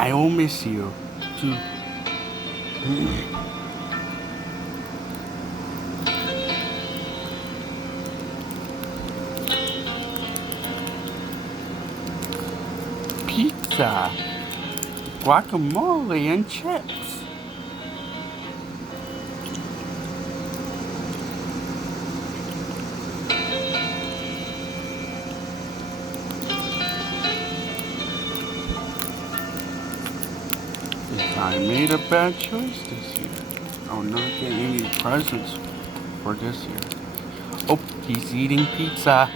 I will miss you too. Pizza, guacamole, and chips. I made a bad choice this year. I'm not getting any presents for this year. Oh, he's eating pizza.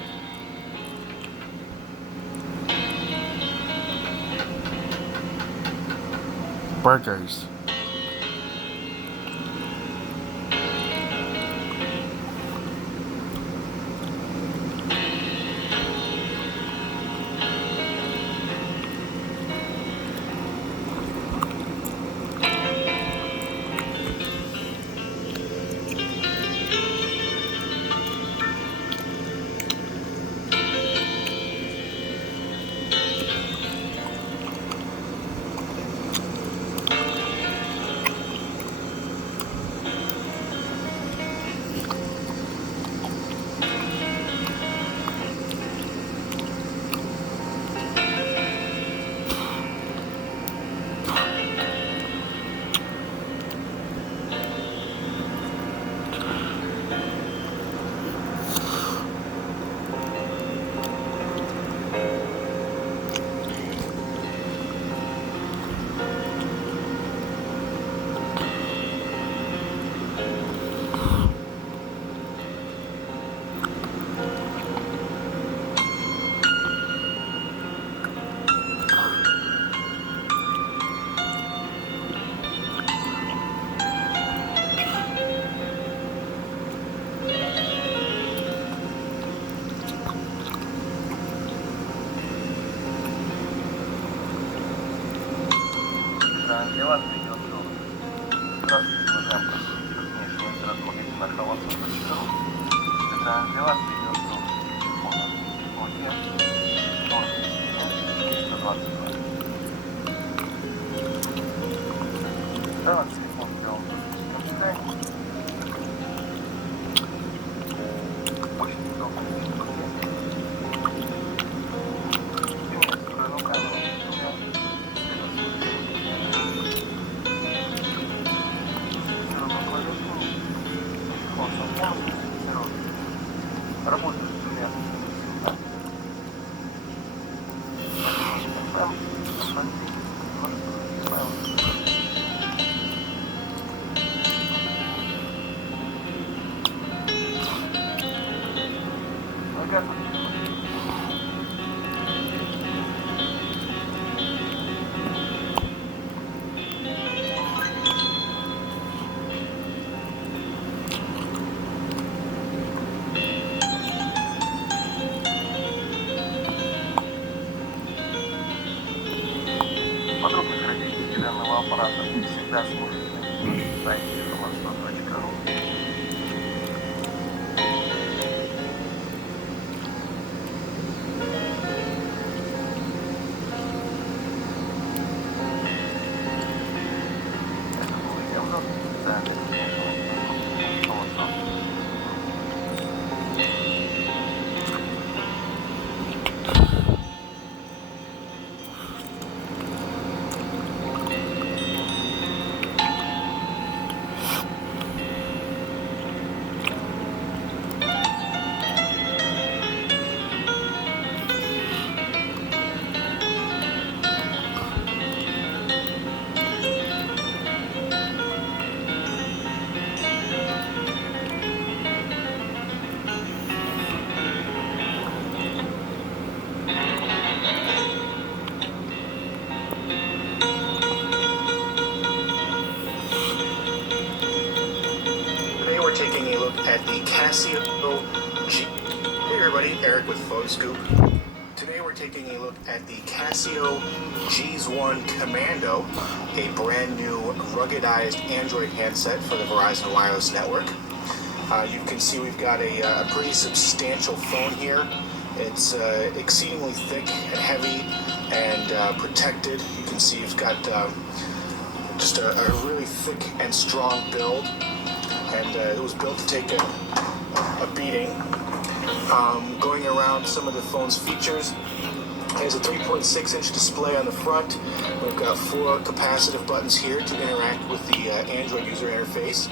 Burgers. Для вас идет до. Здравствуйте, уважаемые пассажиры. Внешний интернет-магазин на Халасов.ру. Специально для вас идет до телефона 05 422. Данный телефон сделан в дизайне. Очень удобно. Имеет встроенную камеру. Работает с двумя подробных характеристик данного аппарата вы всегда сможете найти на сайте Халасов.ру. Это был Евро, специальный конечно, Халасов. We're taking a look at the Casio G. Hey everybody, Eric with Phone Scoop. Today we're taking a look at the Casio G1 Commando, a brand new ruggedized Android handset for the Verizon Wireless Network. You can see we've got a pretty substantial phone here. It's exceedingly thick and heavy and protected. You can see it's got just a really thick and strong build, and it was built to take a beating. Going around some of the phone's features, it has a 3.6-inch display on the front. We've got 4 capacitive buttons here to interact with the Android user interface.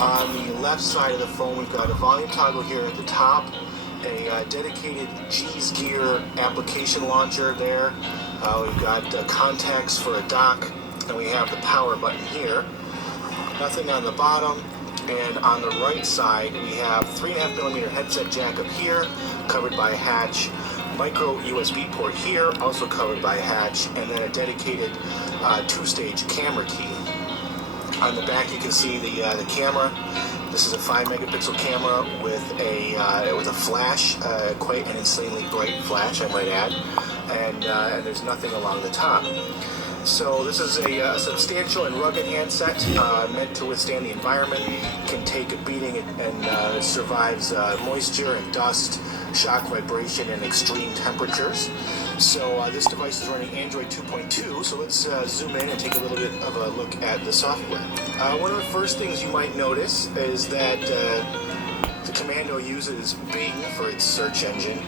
On the left side of the phone, we've got a volume toggle here at the top, a dedicated G's Gear application launcher there. We've got contacts for a dock, and we have the power button here. Nothing on the bottom. And on the right side, we have 3.5mm headset jack up here, covered by a hatch. Micro USB port here, also covered by a hatch, and then a dedicated 2-stage camera key. On the back, you can see the camera. This is a 5-megapixel camera with a flash, quite an insanely bright flash, I might add. And there's nothing along the top. So this is a substantial and rugged handset meant to withstand the environment. Can take a beating and it survives moisture and dust, shock, vibration, and extreme temperatures. So this device is running Android 2.2, so let's zoom in and take a little bit of a look at the software. One of the first things you might notice is that the Commando uses Bing for its search engine,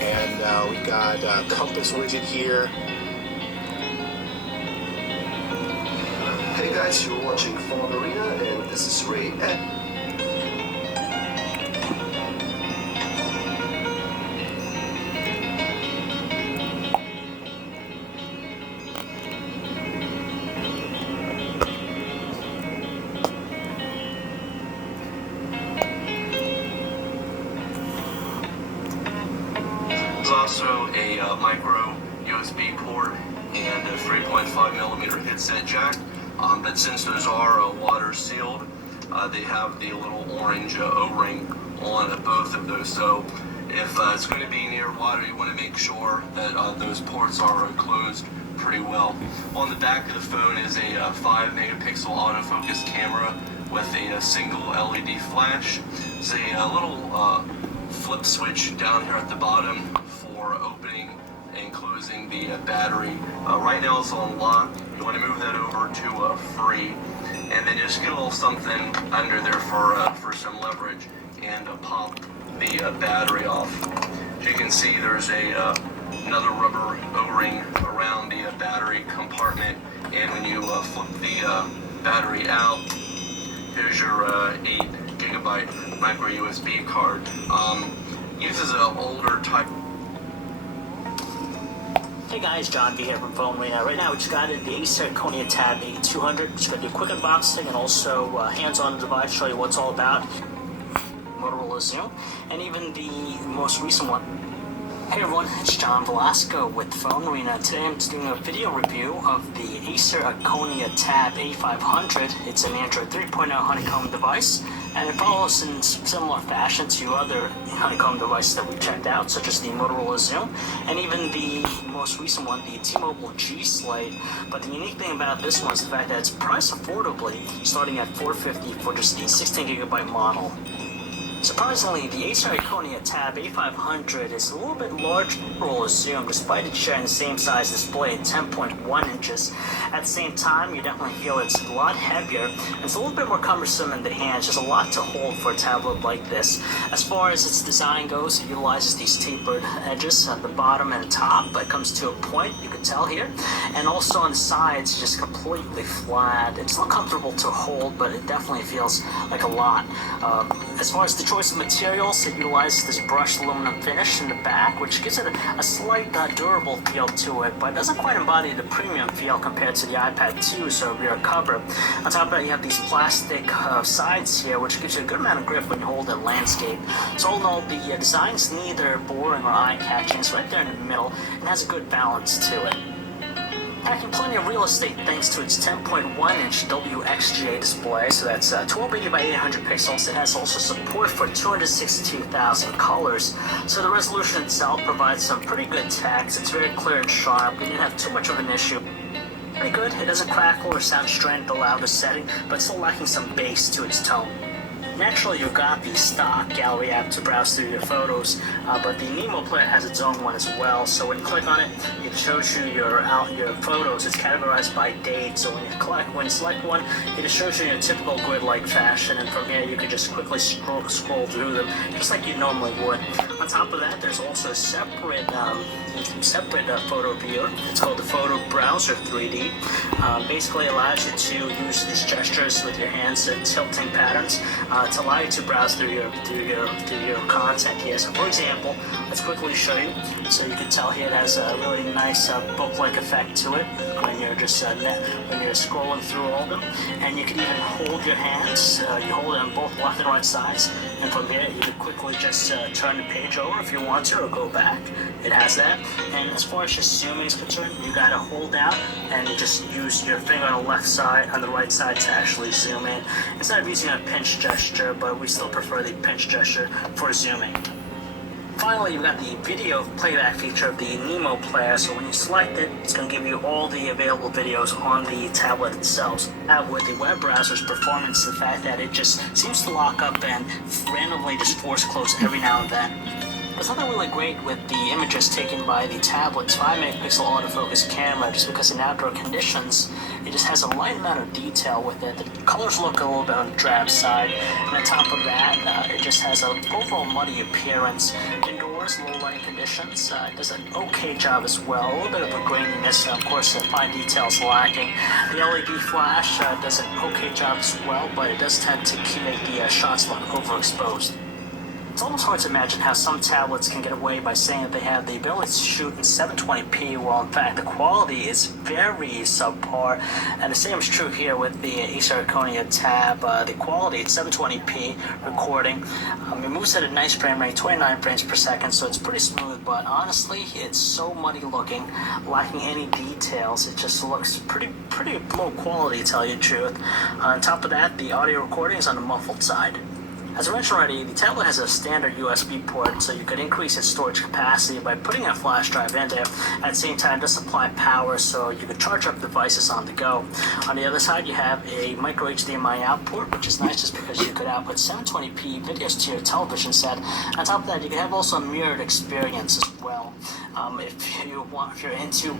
and we've got a compass widget here. Hey guys, you're watching phonearena, and this is Ray. There's also a micro USB port and a 3.5mm headset jack. But since those are water sealed, they have the little orange O-ring on both of those. So if it's going to be near water, you want to make sure that those ports are closed pretty well. On the back of the phone is a 5-megapixel autofocus camera with a single LED flash. There's a little flip switch down here at the bottom for opening and closing the battery. Right now it's on lock. You want to move that over to free, and then just get a little something under there for some leverage, and pop the battery off. As you can see, there's another rubber O-ring around the battery compartment, and when you flip the battery out, here's your 8GB micro USB card. Uses an older type. Hey guys, John B here from phonearena. Right now we just got in the Acer Iconia Tab A200. Just going to do a quick unboxing and also hands-on the device, show you what it's all about. Motorola Zoom, and even the most recent one. Hey everyone, it's John Velasco with phonearena. Today I'm just doing a video review of the Acer Iconia Tab A500. It's an Android 3.0 honeycomb device, and it follows in similar fashion to other honeycomb devices that we checked out, such as the Motorola Zoom, and even the most recent one, the T-Mobile G Slate. But the unique thing about this one is the fact that it's priced affordably, starting at $450 for just the 16GB model. Surprisingly, the Acer Iconia Tab A500 is a little bit larger than the Motorola Zoom, despite it sharing the same size display at 10.1 inches. At the same time, you definitely feel it's a lot heavier, and it's a little bit more cumbersome in the hands. There's a lot to hold for a tablet like this. As far as its design goes, it utilizes these tapered edges at the bottom and the top, but it comes to a point, you can tell here. And also on the sides, it's just completely flat. It's not comfortable to hold, but it definitely feels like a lot. As far as the choice of materials, it utilizes this brushed aluminum finish in the back, which gives it a slight durable feel to it, but it doesn't quite embody the premium feel compared to the iPad 2's rear cover. On top of that, you have these plastic sides here, which gives you a good amount of grip when you hold it landscape. So all in all, the design's neither boring or eye-catching. It's right there in the middle and has a good balance to it. Packing plenty of real estate thanks to its 10.1-inch WXGA display, so that's 1280 by 800 pixels. It has also support for 262,000 colors, so the resolution itself provides some pretty good text. It's very clear and sharp. We didn't have too much of an issue. Pretty good. It doesn't crackle or sound strained at the loudest setting, but still lacking some bass to its tone. Naturally, you've got the stock gallery app to browse through your photos, but the Nemo player has its own one as well. So when you click on it, it shows you your photos. It's categorized by date. So when you select one, it just shows you in a typical grid-like fashion, and from here you can just quickly scroll through them, just like you normally would. On top of that, there's also a separate photo viewer. It's called the Photo Browser 3D. Basically allows you to use these gestures with your hands and tilting patterns to allow you to browse through your content here. So for example, let's quickly show you. So you can tell here it has a really nice book-like effect to it when you're just when you're scrolling through all of them. And you can even hold your hands. You hold it on both left and right sides, and from here you can quickly just turn the page over if you want to, or go back. It has that. And as far as just zooming is concerned, you gotta hold down and you just use your finger on the left side, on the right side to actually zoom in. Instead of using a pinch gesture, but we still prefer the pinch gesture for zooming. Finally, you've got the video playback feature of the Nemo player. So when you select it, it's going to give you all the available videos on the tablet itself. With the web browser's performance, the fact that it just seems to lock up and randomly just force close every now and then. There's something really great with the images taken by the tablet's 5-megapixel autofocus camera, just because in outdoor conditions, it just has a light amount of detail with it. The colors look a little bit on the drab side, and on top of that, it just has an overall muddy appearance. Indoors, low lighting conditions, it does an okay job as well. A little bit of a graininess, of course, fine details lacking. The LED flash does an okay job as well, but it does tend to make the shots look overexposed. It's almost hard to imagine how some tablets can get away by saying that they have the ability to shoot in 720p, while in fact the quality is very subpar. And the same is true here with the Acer Iconia Tab. The quality at 720p recording. It moves at a nice frame rate, 29 frames per second, so it's pretty smooth, but honestly, it's so muddy looking, lacking any details. It just looks pretty low quality, to tell you the truth. On top of that, the audio recording is on the muffled side. As I mentioned already, the tablet has a standard USB port, so you could increase its storage capacity by putting a flash drive in there. At the same time, it does supply power, so you could charge up devices on the go. On the other side, you have a micro HDMI out port, which is nice just because you could output 720p videos to your television set. On top of that, you can have also a mirrored experience as well. If you're into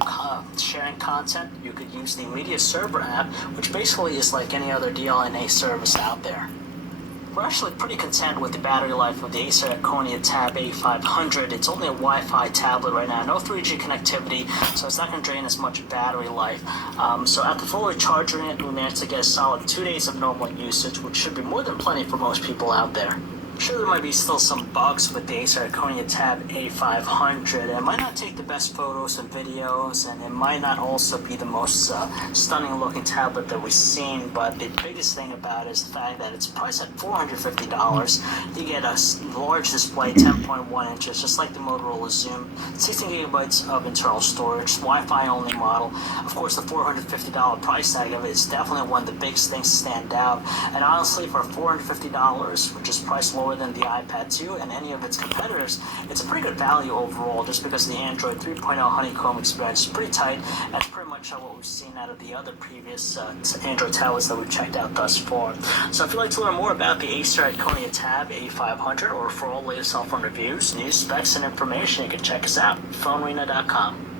sharing content, you could use the Media Server app, which basically is like any other DLNA service out there. We're actually pretty content with the battery life of the Acer Iconia Tab A500. It's only a Wi-Fi tablet right now, no 3G connectivity, so it's not going to drain as much battery life. So after fully charging it, we managed to get a solid 2 days of normal usage, which should be more than plenty for most people out there. Sure, there might be still some bugs with the Acer Iconia Tab A500. It might not take the best photos and videos, and it might not also be the most stunning looking tablet that we've seen, but the biggest thing about it is the fact that it's priced at $450. You get a large display, 10.1 inches, just like the Motorola Zoom, 16 gigabytes of internal storage, Wi-Fi only model. Of course, the $450 price tag of it is definitely one of the biggest things to stand out, and honestly, for $450, which is priced lower than the iPad 2 and any of its competitors, it's a pretty good value overall, just because the Android 3.0 honeycomb experience is pretty tight. That's pretty much what we've seen out of the other previous Android tablets that we've checked out thus far. So if you'd like to learn more about the Acer Iconia Tab A500, or for all latest cell phone reviews, news, specs, and information, you can check us out at phonearena.com.